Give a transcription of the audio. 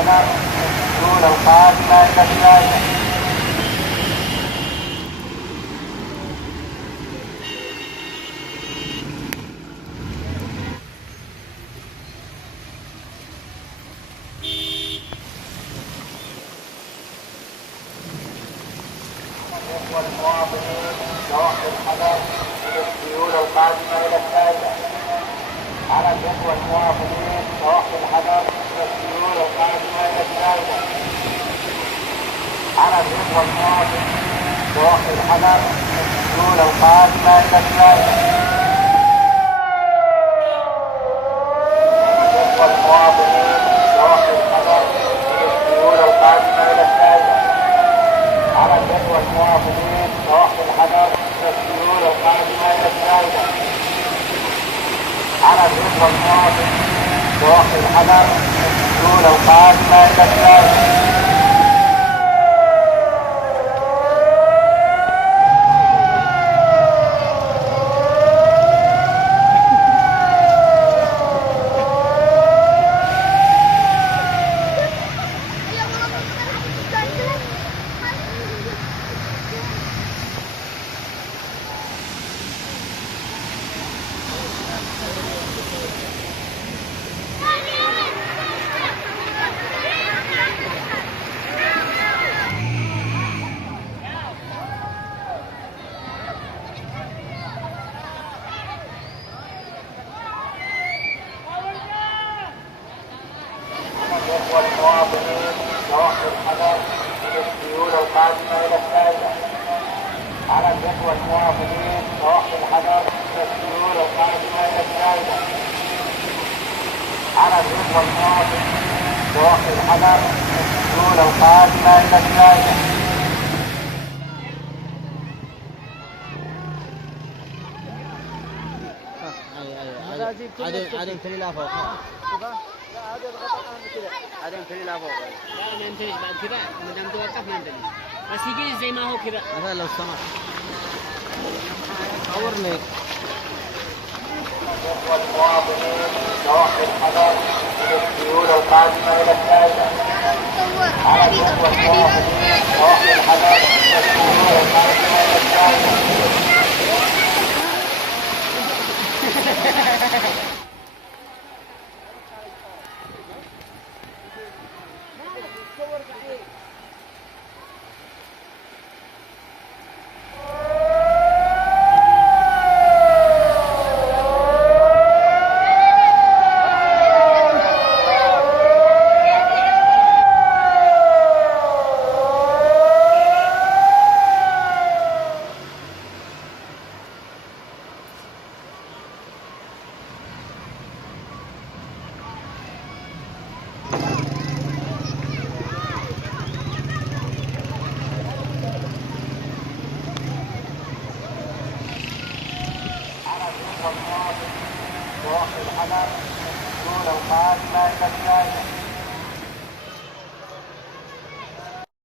الحذر السيول القادمة إلى الزايدة. والمواطنين توخي الحذر من السيول القادمة إلى الزايدة. على الإخوة المواطنين توخي الحذر من السيول القادمة إلى الزايدة. على الإخوة المواطنين توخي الحذر من السيول القادمة إلى الزايدة. الإخوة المواطنين توخي الحذر من السيول القادمة إلى الزايدة. على الإخوة المواطنين توخي الحذر من السيول القادمة إلى الزايدة. على الإخوة المواطنين توخي الحذر من السيول القادمة إلى الزايدة. والمواطنين توخي الحذر من السيول القادمة إلى الزايدة. على الإخوة المواطنين توخي الحذر من السيول القادمة إلى الزايدة. على الإخوة المواطنين توخي الحذر من السيول القادمة إلى الزايدة. عدم تليلا فوق. عدم تليلا فوق. لا ما ينتهيش بعد كذا ما دام توقف ما ينتهيش بس يجي زي ما هو كذا. مثلا لو استمر. صورني. والمواطنين توخي الحذر من السيول القادمة إلى الزايدة. على الإخوة المواطنين توخي الحذر من السيول القادمة إلى